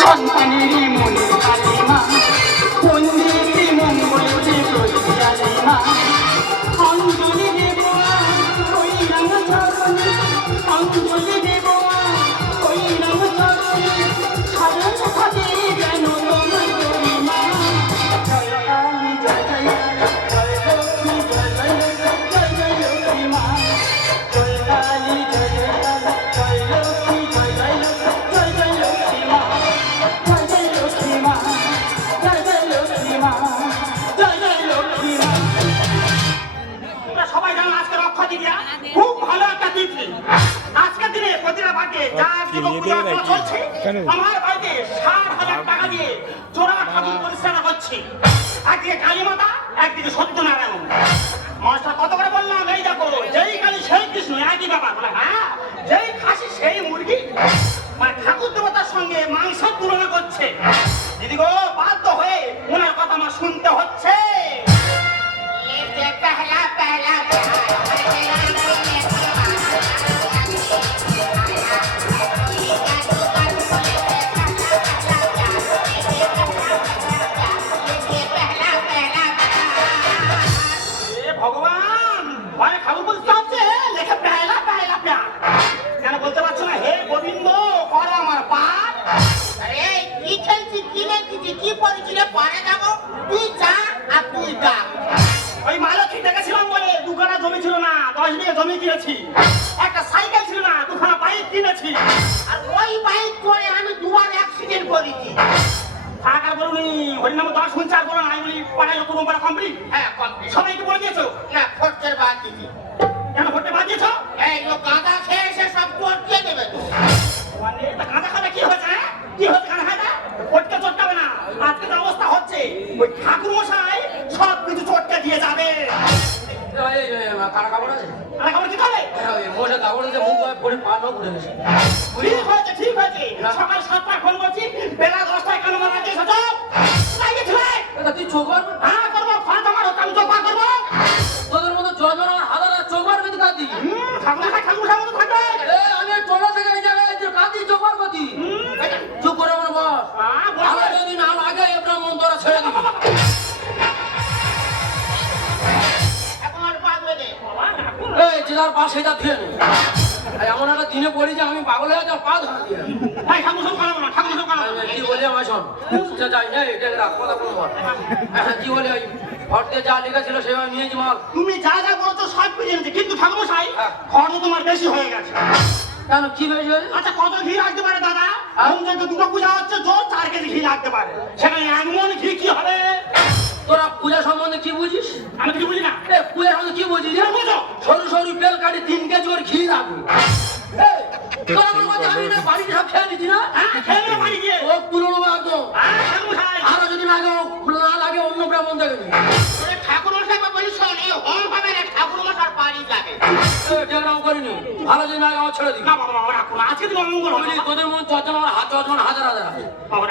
সন্তানেরই মনে পন্ডিতি আমার বাড়িতে ষাট হাজার টাকা দিয়ে জোড়া ঠাকুর পরিষ্কার হচ্ছে একদিকে কালী মাতা একদিকে সত্যনারায়ণ। মাস্টার কত করে বললাম? এই দেখো, যেই কালী সেই কৃষ্ণ, একই ব্যাপার ভগবান, ভয় খাব বলতে হচ্ছে, লেখে পেলা পেলা প্যার কেন বলতে পারছ না? হে গোবিন্দ, করো আমার পাপ। আরে, কি খেলছি, কি লেখছি কি পড়েছি রে? পরে যাব তুই যা আর তুই যা। ওই মালতী দেখেছিলাম বলে দুখানা জমি ছিল না, দশ বিঘে জমি কিনেছি। একটা সাইকেল ছিল না, দুখানা বাইক কিনেছি। আর ওই বাইক করে আমি দুবার অ্যাক্সিডেন্ট করেছি। থাক আর বলুনি হরিনাম দশ শুনছে আর বলো না। আমি বলি পাড়ায় কোনো পাড়া কমপ্লিট হ্যাঁ কমপ্লিট সবাইকে বলে দিয়েছ? না খরচের বাদ দিছি কেন ভোটে বাদ দিয়েছ? এই লোক গাঁদা খেয়ে এসে সব চটকে দেবে। তো মানে কাঁচা খাবে কি হয়েছে হ্যাঁ? কি হয়েছে কাঁচা খাবে? চটকে চটকাবে না। আজকে যে অবস্থা হচ্ছে। ওই ঠাকুর মশাই সব কিছু চটকে দিয়ে যাবে। কারা কাপড় আছে? আর খবর কি খাবে মোষে কাপড় মুখ পরে পা নখ উঠে গেছে। ঠিক হয়েছে ঠিক হয়েছে। সকাল সাতটা ফোন করছি এটা তুই চোখ মারবি হ্যাঁ করব। আমার হচ্ছে আমি চোখা করব। তোদের মতো জন জন হাজার হাজার চোখ মারবি কাঁদি। হুম, ঠাকুর মশাই ঠাকুর মশাই মতো থাকবে। আমি টোলা থেকে এই জায়গায় কাঁদি চোখ মারবো চুপ করে আমার বস। হ্যাঁ, আমার যদি না লাগে এবার মন তোরা ছেড়ে দিবি। এই জেলার পা সেটা ধুয়ে নে। এই এমন একটা যে আমি পাগল হয়ে যাও পা ধরা দিয়ে। এই, ঠাকুর সব খারাপ না ঠাকুর সব খারাপ কি বলি আমার শোন? যা যাই না এটা রাখ কথা কোনো হ্যাঁ, কি বলে ওই ঘরতে যা লেগেছিল সেভাবে নিয়েছি মাল তুমি যা যা বলছো সব কিছু জেনেছি কিন্তু ঠাকুর মশাই হ্যাঁ। খরচ তোমার বেশি হয়ে গেছে। কেন কি হয়েছে? আচ্ছা কত ঘি লাগতে পারে দাদা? হোম যজ্ঞ দুটো পূজা হচ্ছে জোর চার কেজি ঘি লাগতে পারে। সেখানে এক মন ঘি কি হবে? তোরা পূজা সম্বন্ধে কি বুঝিস? আমি কিছু বুঝি না। পূজা সম্বন্ধে কি বুঝিস? কি বুঝো। সরু সরু বেল কাটি তিন কেজি করে ঘি লাগবে। আরও যদি না লাগে অন্য ব্রাহ্মণ ঠাকুর বলি ভালো যদি না লাগে ছেড়ে দিবি। না বাবা বাবা রাখুন আজকে তুমি অমঙ্গল হবে তোদের মন যতজন আমার হাত হাজার হাজার বাবা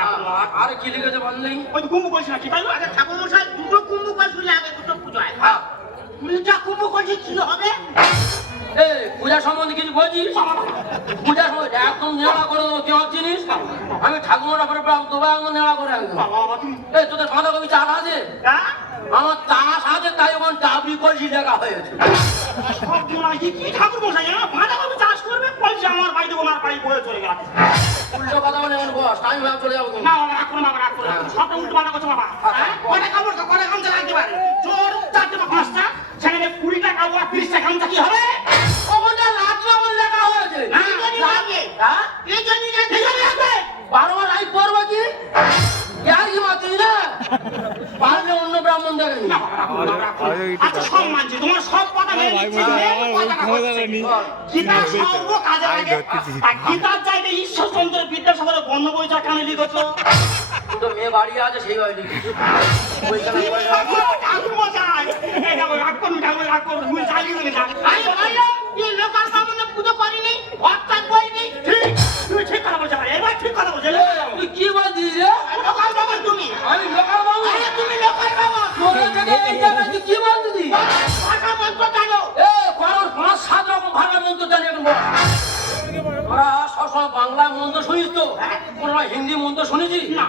আর কি লিখেছে বললেই ওই তো কুম্ভ তাই আচ্ছা ঠাকুর মশাই দুটো কুম্ভ কলসি লাগে দুটো পূজায়। হ্যাঁ। উল্টা কুম্ভ কলসি কি হবে? পূজা সম্বন্ধে কিছু বলছিস? পূজার সময় একদম নেড়া করে দেবো কেউ জিনিস? আমি ঠাকুমার পরে দেবো একদম নেড়া করে একদম। এই তোদের বাঁধাকপি চাষ আছে? হ্যাঁ আমার চাষ আছে তাই ওখানে ডাবলি কলসি লেখা হয়েছে। কি কি ঠাকুর মশাই হ্যাঁ বাঁধা চাষ করবে বলছে আমার বাড়িতে ওনার বাড়ি বয়ে চলে গেল উল্টো কথা বলে এখন বস হয়ে চলে যাব না বাবা রাখুন বাবা রাখুন সবটা উল্টো পাল্টা করছ বাবা। হ্যাঁ? কটা কাপড় কটা গামছা লাগতে আচ্ছা সব মানছি তোমার সব কথা মেনে নিচ্ছি মেনে কথা হচ্ছে। গীতার সর্ব কাজে লাগে। আর গীতার জায়গায় ঈশ্বরচন্দ্র বিদ্যাসাগরের কেন দুটো মেয়ে বাড়ি আছে রাগ করুন রাগ করুন চালিয়ে লোকাল সামনে পুজো করিনি? বলিনি ঠিক। কথা বলছো এবার ঠিক কথা বলছো তুই কি বলছিস রে? লোকাল বাবা তুমি। আমি লোকাল বাবু। আরে তুমি লোকাল বাবা। তোরা থেকে এই জায়গায় তুই কি বলছিস ভাষা মন্ত্র জানো। এ কারণ পাঁচ সাত রকম ভাষা মন্ত্র জানি এখন তোরা সবসময় বাংলা মন্ত্র শুনিস তো? কোনো হিন্দি মন্ত্র শুনেছি না।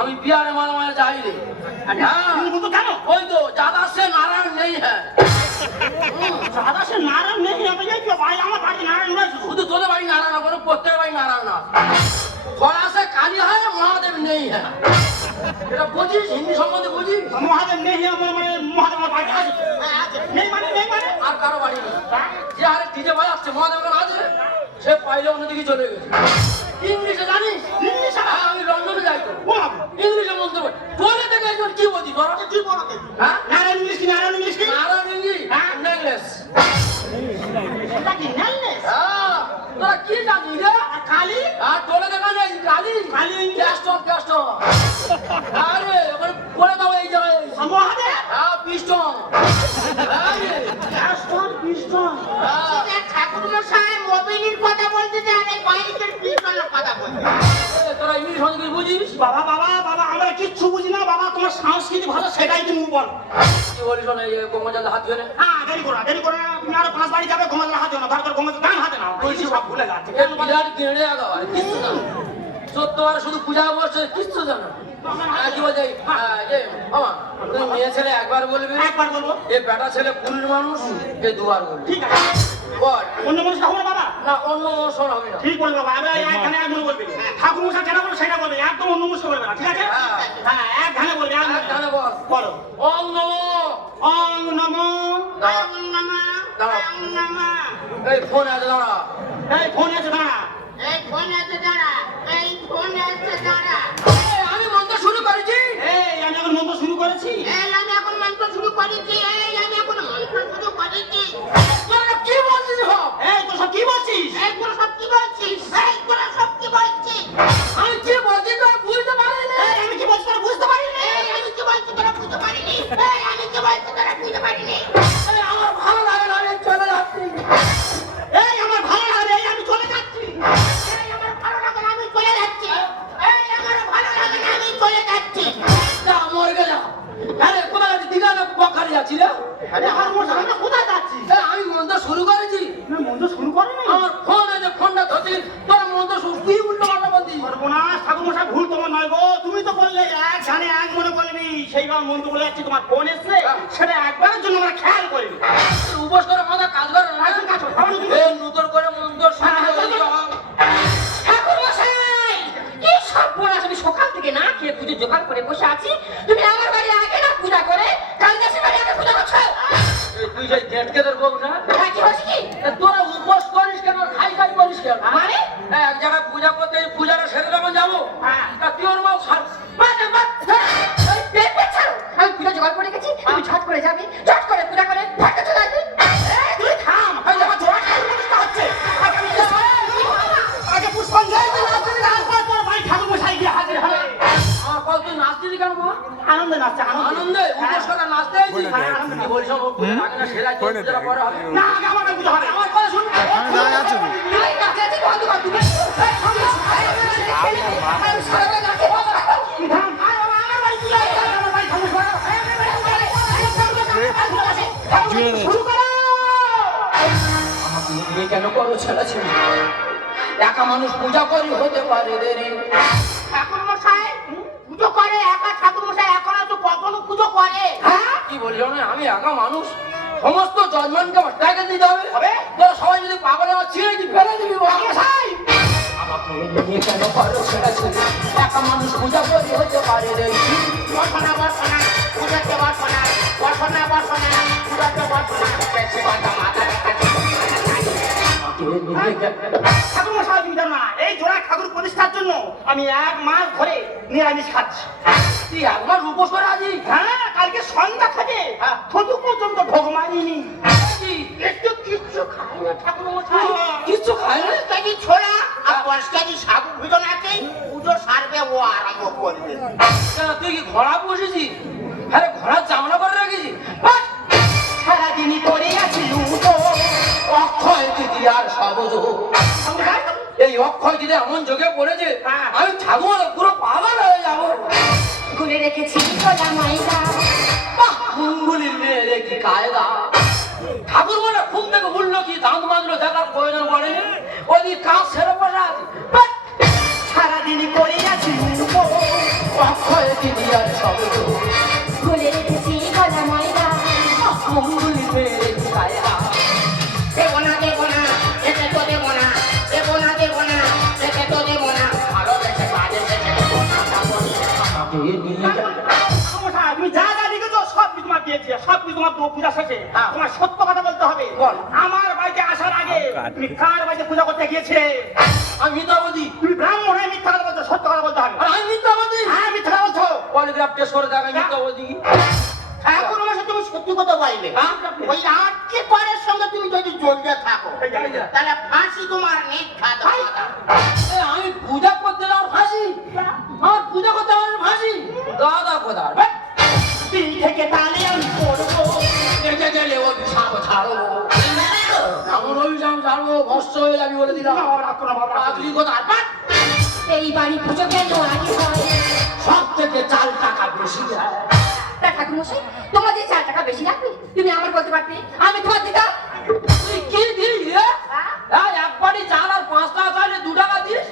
আমি বিহারে মানে মানে যাই রে হ্যাঁ? বলতো কেন? ওই তো যাদা সে নারায়ণ নেই হ্যাঁ। দাদা সে নারায়ণ নেই ভাই আমার বাড়ি নারায়ণ শুধু তোদের বাড়ি নারায়ণ না প্রত্যেক বাড়ি নারায়ণ না। সে কালী হয় মহাদেব নেই হ্যাঁ। এটা বুঝিস? হিন্দি সম্বন্ধে বুঝিস? মহাদেব নেই মানে মহাদেব বাড়ি আছে। হ্যাঁ, নেই মানে নেই মানে? আর কারও বাড়ি নেই। যে আরে ডিজে বাজাচ্ছে মহাদেব ওখানে আছে। সে পাইলে অন্যদিকে চলে গেছে। ইংলিশে জানিস? ইংলিশ হ্যাঁ, আমি লন্ডনে যাই তো। ইংলিশে বলতে বল তোলে থেকে একজন কি বলছিস তোরা কি বলো দেখি? হ্যাঁ? নারায়ণ ইংলিশ কি নারায়ণ ইংলিশ কি? নারায়ণ ইংলিশ। হ্যাঁ? এটা কি হ্যাঁ। তোরা কি জানিস রে? কালি আর তোলে দেখা নেই কালি ইংলিশ। ক্যাস্টর ক্যাস্টর আরে ওখানে বলে দাও এই জায়গায়। মহাদেব? হ্যাঁ পিস্টন আরে। ক্যাস্টর পিস্টন হ্যাঁ। মোবিলের কথা বলতে যে আরে বাইকের পিছনের কথা বলতে এ, তোরা ইংলিশ কিছু বুঝিস? বাবা বাবা বাবা আমরা কিচ্ছু বুঝি না বাবা তোমার সংস্কৃতি ভালো সেটাই তুমি বল। কি বলিস না এই গোমজাল হাত ধরে? হ্যাঁ দেরি করো দেরি করো তুমি আরও পাঁচ বাড়ি যাবে ঘুমাতে হাতে না ভারতের ঘুমাতে ডান হাতে না বলছি সব ভুলে যাচ্ছে। এর বিরাট কেড়ে আগা কিচ্ছু না। সত্য আর শুধু পূজা বসে কিচ্ছু জানো বলছে মেয়ে ছেলে একবার বলবে? একবার বলব। এ বেটা ছেলে পুরীর মানুষ এ দুবার বলবে। ঠিক আছে। বল। অন্য হবে বাবা? না অন্য মশন হবে না। ঠিক বলবে বাবা এখানে এক মনে বলবে। ঠাকুর মশাই যেটা বলবে সেটা বলবে একদম অন্য মুখে বলবে না ঠিক আছে? হ্যাঁ। হ্যাঁ এক ধানে বলবে এক এক বল। বলো। ওম নমো। অং নম। আম নামা। আম নামা। এই ফোন আছে দাঁড়া। এই ফোন আছে দাঁড়া। এই ফোন আছে দাঁড়া। এই ফোন আছে দাঁড়া। এই, আমি মন্ত্র শুরু করেছি। এই আমি এখন মন্ত্র শুরু করেছি। এই আমি এখন মন্ত্র শুরু করেছি। না আমি চলে যাচ্ছি মরে গে আরে কোথায় যাচ্ছি দিঘা না বখারি যাচ্ছি রে আরে আমার মশা আমরা কোথায় যাচ্ছি আমি মন্ত্র শুরু করেছি। না মন্ত্র শুরু করো না আমার ফোন আছে ফোনটা ধরছি। তোরা শুরু তুই উল্টো পাল্টা বলছিস। সর্বনাশ ঠাকুর মশাই ভুল তোমার নয় গো। তুমি তো বললে এক জানে এক মনে বলবি সেইবার মন্ত্র বলে যাচ্ছি তোমার ফোন এসছে। সেটা একবারের জন্য আমরা খেয়াল করিনি। উপোস করে মাথা কাজ করে না। কাজ করো? নতুন করে মন্ত্র শুরু থেকে না খেয়ে পুজো জোগাড় করে বসে আছি। তুমি আমার বাড়ি আগে না পূজা করে কালিদাসের বাড়ি আগে পূজা করছ। তুই যাই জেটকে তোর বউ না? হ্যাঁ, কি হচ্ছে কি? তোরা উপোস করিস কেন খাই খাই করিস কেন? মানে? হ্যাঁ, আনন্দে নাচছে, আনন্দে। করে নাচতে হ্যাঁ, পরে হবে। না, হবে। আমার কথা শুন বন্ধ কর তুমি। শুরু করো। কেন করো ছেলে ছেলে একা মানুষ পূজা করি হতে পারে দেরি ঠাকুর মশাই পুজো করে একা ঠাকুর এখন কখনো করে। হ্যাঁ? কি বলি না আমি একা মানুষ। সমস্ত জজমানকে আমার টাকা দিতে হবে। হবে? তোরা সবাই যদি পাগলে আমার ছিঁড়ে দি ফেলে দিবি কেন করো একা মানুষ পূজা করি হতে পারে দেরি বসনা বসনা পুজোতে পুজোতে বসনা মাথা মশাই না, এই জোড়া ঠাকুর প্রতিষ্ঠার জন্য আমি এক মাস ধরে নিরামিষ খাচ্ছি। তুই একবার উপোস করে আছিস হ্যাঁ কালকে সন্ধ্যা থেকে থতু পর্যন্ত ভোগ মারিনি একটু কিচ্ছু খাই না ঠাকুর মশাই কিচ্ছু খায় না? কেজি ছোলা আর দশ কেজি সাবু ভোজন আছে? পুজো সারবে ও আরম্ভ করবে। তুই কি ঘোড়া বসেছিস আরে ঘোড়ার চামড়া করে রেখেছিস? সারাদিনই করে আছি লুটো অক্ষয় তৃতীয় আর সবজ এই অক্ষয় যদি এমন যোগে পড়েছে হ্যাঁ। আমি ঠাকুর পুরো পাগল হয়ে যাব। গুলে রেখেছি মঙ্গলির মেয়ে কি কায়দা। ঠাকুর বলে ঘুম থেকে উঠল কি দাঁত মাজলো দেখার প্রয়োজন পড়ে ওই কাজ সেরে আছে। কিছু সব কিছু তোমার পূজা শেষে। হ্যাঁ। তোমার সত্য কথা বলতে হবে। আমার বাড়িতে আসার আগে তুমি কার বাড়িতে পূজা করতে গিয়েছিলে আমি মিথ্যাবাদী। তুমি ব্রাহ্মণ হয়ে মিথ্যা কথা বলছো সত্য কথা বলতে হবে। আর আমি মিথ্যাবাদী। হ্যাঁ মিথ্যা কথা বলছো। পলিগ্রাফ টেস্ট করে দেখ আমি মিথ্যাবাদী। এখন আমার তুমি সত্যি কথা বলবে। হ্যাঁ? ওই আটকে পরের সঙ্গে তুমি যদি জড়িয়ে থাকো। তাহলে ফাঁসি তোমার নির্ঘাত আমি পূজা করতে আমার ফাঁসি? আমার পূজা করতে আমার ফাঁসি? দাদা কোথার দিল থেকে তালে আমি পড়ব। দেখে গেলে ওর সাপ ছাড়ো এমন অভিশাপ ছাড়বো ভস্য হয়ে যাবি বলে দিলাম। না, বাবা, না, বাবা, রাগ করো না। পাগলি কোথার বাট এই বাড়ি পুজো কেন আগে হয়। সব থেকে চাল টাকা বেশি দেয়। তা ঠাকুরমশাই যে চার টাকা বেশি রাখবে তুমি আমার বলতে পারতে আমি তোমার দিতাম তুই কি দিলি রে এই একবারই চাল আর পাঁচ টাকা চাইলে দু টাকা দিস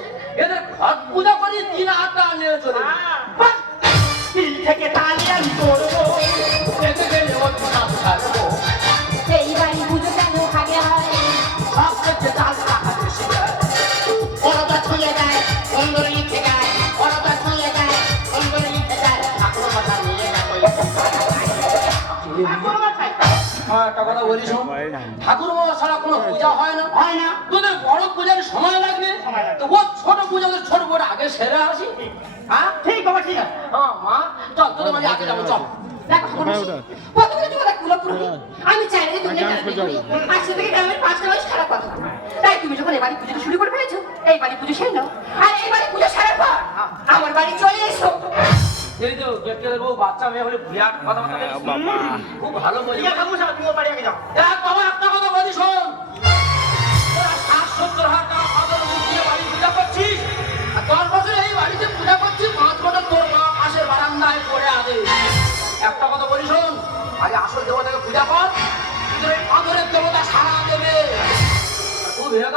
এদের ঘট পূজা করি তিন টাকা নিয়ে চলে থেকে তালে আমি পড়ব গেলে ওর সাপ এই বাড়ি পুজো কেন আগে হয়? সব থেকে চাল টাকা বেশি দেয় বড়টা ছুঁয়ে যায় সুন্দর লিখে যায় বড়টা ছুঁয়ে যায় সুন্দর লিখে যায়। ঠাকুর মাথা নিয়ে মাথায়? হ্যাঁ, একটা কথা বলি ঠাকুর বাবা ছাড়া কোনো পূজা হয় না। হয় না। তোদের বড় পূজার সময় লাগবে। সময় তো ছোট পূজা ছোট বড় আগে সেরে আসি। হ্যাঁ? ঠিক। বাবা হ্যাঁ মা চল তোদের বাড়ি আগে যাব চল। দেখো ঠাকুরমশাই প্রথমে তো তোমাদের কুলো পুরো আমি চাই না তুমি আজ থেকে গ্রামের পাঁচটা বয়স খারাপ কথা। তাই তুমি যখন এই বাড়ি পুজোটা শুরু করে ফেলেছো এই বাড়ি পুজো সেরে নাও। আর এই বাড়ি পুজো সারার পর আমার বাড়ি চলে এসো। এই তো দেখব বাচ্চা মেয়ে হলে কথা কথা খুব ভালো বোঝে ঠিক আছে ঠাকুর সাহেব, তুমি ওর বাড়ি আগে যাও। বাবা একটা কথা বলি শোন।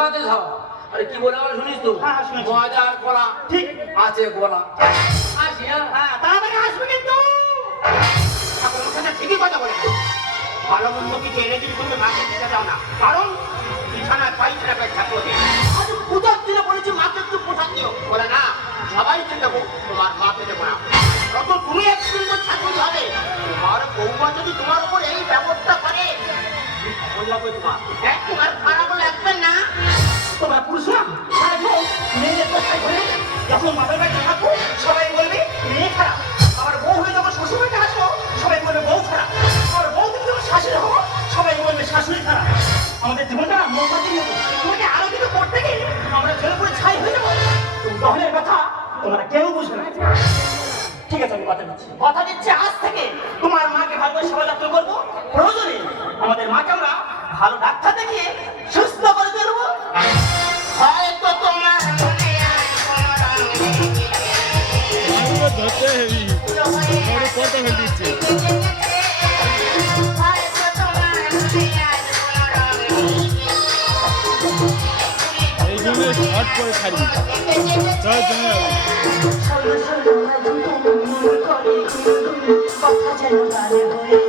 হেগাতে যাও। আরে কি বলে বলে শুনিস তো? হ্যাঁ, হ্যাঁ, মজার কলা। ঠিক। আছে আসি হ্যাঁ। তাড়াতাড়ি আসবে কিন্তু। ঠিকই কথা বলে ভালো মন্দ কিছু এনে যদি তুমি মাকে দিতে দাও না। কারণ বিছানায় পাইছানা আজ পূজার তোমাকে আরও কিছু করতে গিয়ে আমরা জেলে করে ছাই হয়ে যাব। দহনের কথা তোমরা কেউ বুঝবে না। ঠিক আছে, আমি কথা দিচ্ছি। কথা দিচ্ছি আজ থেকে। তোমার মাকে ভালো করে সেবা যত্ন করব। প্রয়োজনে আমাদের মাকে আমরা ভালো ডাক্তার দেখিয়ে সুস্থ করে তুলবো হয়তো তোমার ধরতে করে ছাড়ি। চল জমে যাবে কথা যেন